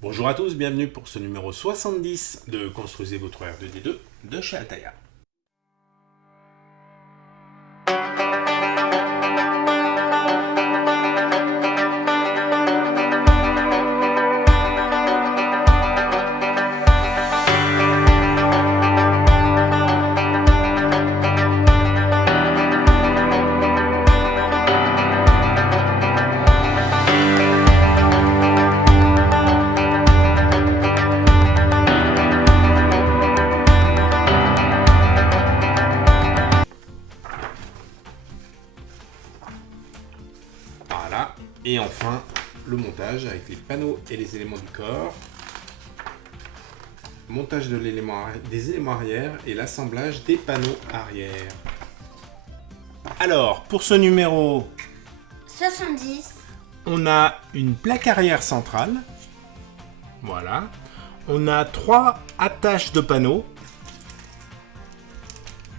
Bonjour à tous, bienvenue pour ce numéro 70 de Construisez votre R2D2 de chez Altaïa. Voilà, et enfin le montage avec les panneaux et les éléments du corps. Montage des éléments arrière et l'assemblage des panneaux arrière. Alors, pour ce numéro 70. on a une plaque arrière centrale. Voilà. On a 3 attaches de panneaux.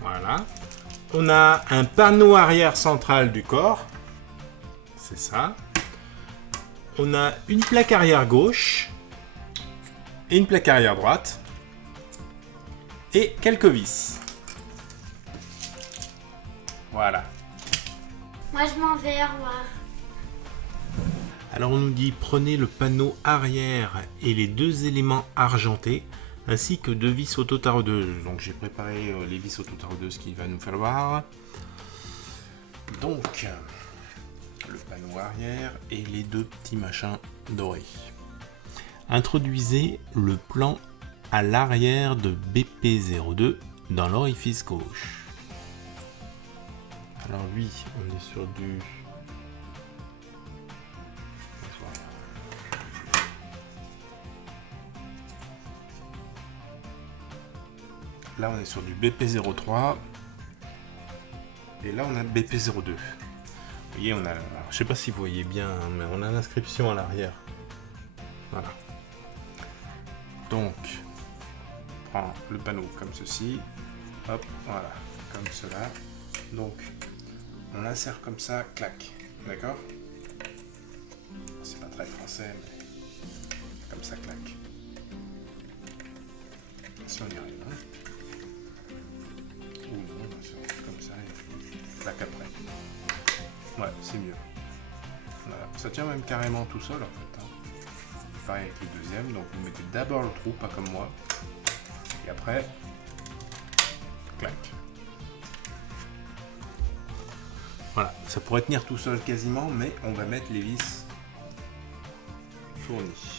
Voilà. On a un panneau arrière central du corps. C'est ça. On a une plaque arrière gauche. Et une plaque arrière droite. Et quelques vis. Voilà. Moi je m'en vais, au revoir. Alors on nous dit prenez le panneau arrière et les 2 éléments argentés ainsi que 2 vis autotaraudeuses. Donc j'ai préparé les vis autotaraudeuses qu'il va nous falloir. Donc le panneau arrière et les 2 petits machins dorés. Introduisez le plan à l'arrière de BP02 dans l'orifice gauche. Alors lui, on est sur du... Là, on est sur du BP03. Et là, on a BP02. Vous voyez, on a... Alors, je sais pas si vous voyez bien, mais on a l'inscription à l'arrière. Voilà. Donc, on prend le panneau comme ceci. Hop, voilà. Comme cela. Donc, on insère comme ça, clac. D'accord? C'est pas très français, mais comme ça, clac. Si on y arrive, hein. Ou non, comme ça, et clac après. Ouais, c'est mieux. Voilà. Ça tient même carrément tout seul, en fait. Hein. Pareil avec le deuxième, donc vous mettez d'abord le trou, pas comme moi. Et après, clac. Voilà, ça pourrait tenir tout seul quasiment, mais on va mettre les vis fournies.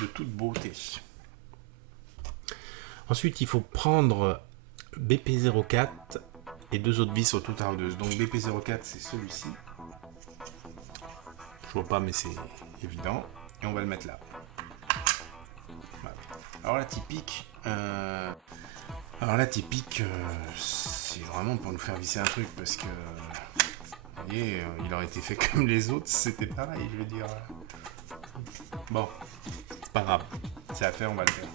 De toute beauté. Ensuite, il faut prendre BP04 et 2 autres vis autotaraudeuses. Donc BP04, c'est celui-ci. Je vois pas, mais c'est évident. Et on va le mettre là. Voilà. Alors la typique, c'est vraiment pour nous faire visser un truc parce que, vous voyez, il aurait été fait comme les autres, c'était pareil, je veux dire. Bon, c'est pas grave, c'est à faire, on va le faire.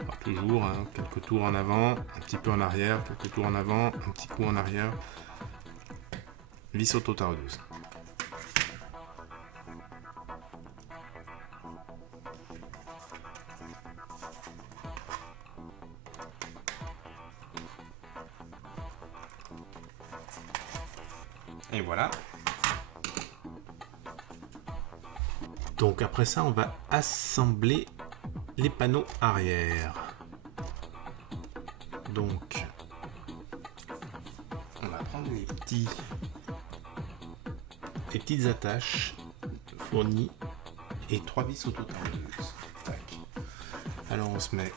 Alors, toujours, hein, quelques tours en avant, un petit peu en arrière, quelques tours en avant, un petit coup en arrière. Vis autotaraudeuses. Et voilà. Donc après ça, on va assembler les panneaux arrière. Donc, on va prendre les petites attaches fournies et 3 vis auto-taraudeuses. Tac. Alors on se met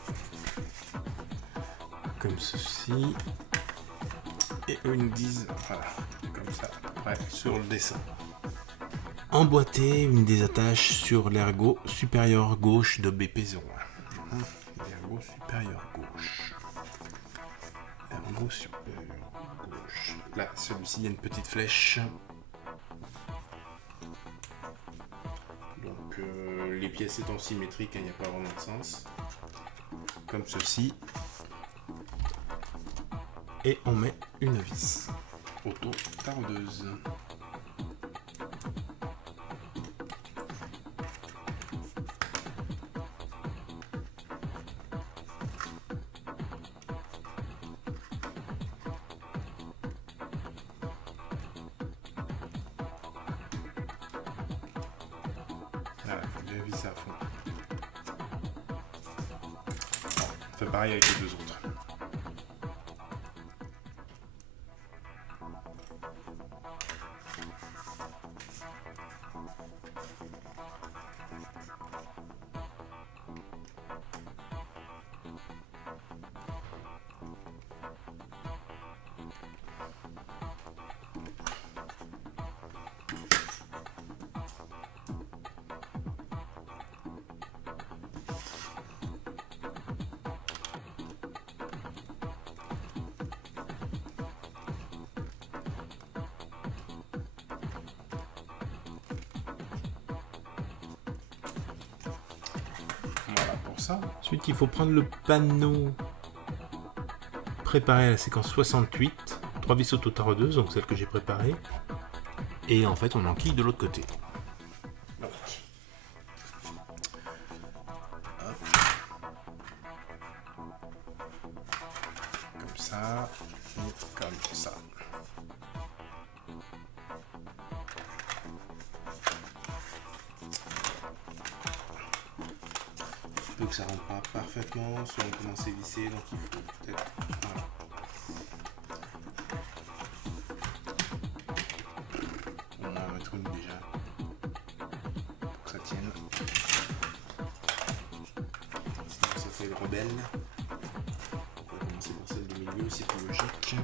comme ceci. Et eux nous disent, voilà, comme ça, après, sur le dessin. Emboîter une des attaches sur l'ergot supérieur gauche de BP01. L'ergot supérieur gauche. Ergot supérieur gauche. Là, celui-ci, il y a une petite flèche. Donc, les pièces étant symétriques, il n'y a pas vraiment de sens. Comme ceci. Et on met une vis auto-taraudeuse. Voilà, il faut bien visser à fond. On fait pareil avec les deux autres. Voilà pour ça. Ensuite, il faut prendre le panneau préparé à la séquence 68, 3 vis auto-taraudeuses, donc celle que j'ai préparée, et en fait on enquille de l'autre côté. Donc. Comme ça, et comme ça. Donc ça rentre pas parfaitement, soit on commence à visser, donc il faut peut-être... Voilà. On va en mettre une déjà, pour que ça tienne. Sinon ça fait le rebelle. On va commencer par celle du milieu, c'est plus logique.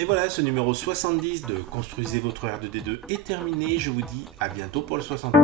Et voilà, ce numéro 70 de Construisez votre R2D2 est terminé. Je vous dis à bientôt pour le 60.